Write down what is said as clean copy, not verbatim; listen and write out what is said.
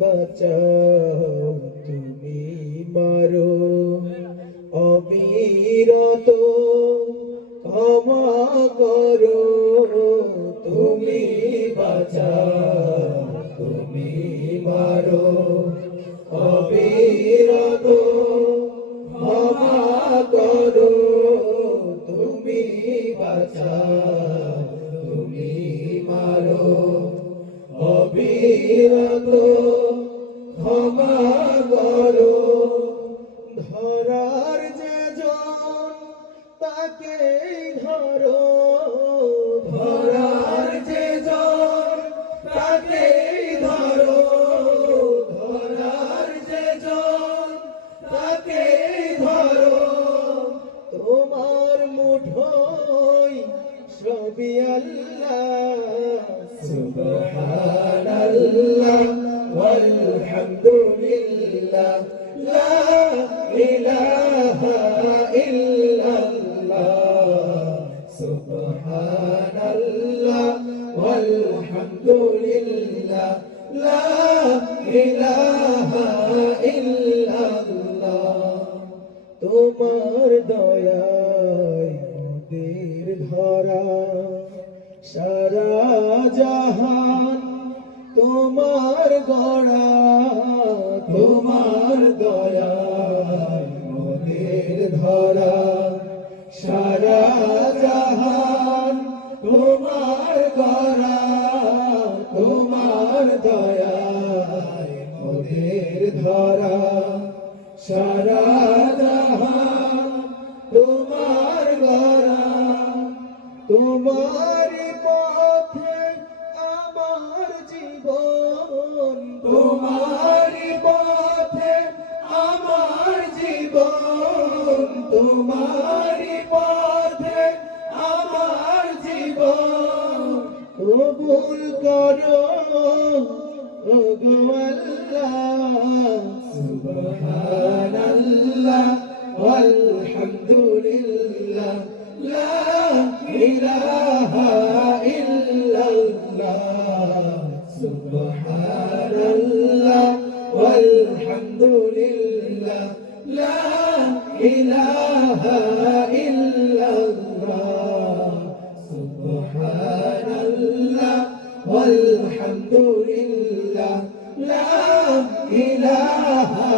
বাঁচাও, তুমি মারো অবিরত, ক্ষমা করো, তুমি বাঁচাও, তুমি মারো অবিরত, ক্ষমা করো, তুমি বাঁচাও, তুমি মারো অবিরত, ক্ষমা করো। ধরার যে জন তাকেই ধরো, ধরার যে জন তাকেই ধরো, ধরার যে জন তাকেই ধরো, তোমার মুঠোয় সবই আল্লাহ, সুবহানাল্লাহ ওয়ালহামদুলিল্লাহ, লা ইলাহা ইল্লাল্লাহ, সুবহানাল্লাহ ওয়ালহামদুলিল্লাহ, লা ইলাহা ইল্লাল্লাহ। তোমার দয়ায় মোদের ধরা, সারা জাহান তোমার গড়া, তোমার দয়ায় মোদের ধরা, সারা জাহান তোমার গড়া, তোমার দয়ায় মোদের ধরা, সারা জাহান তোমার গড়া। তোমার পথে আমার জীবন, তোমার পথে আমার জীবন, তোমার পথে আমার জীবন, কবুল করো ওগো আল্লাহ, সুবহানাল্লাহ ওয়ালহামদুলিল্লাহ, লা ইলাহা ইল্লাল্লাহ, সুবহানাল্লাহ ওয়ালহামদুলিল্লাহ, লা ইলাহা ইল্লাল্লাহ, সুবহানাল্লাহ ওয়ালহামদুলিল্লাহ, লা ইলাহা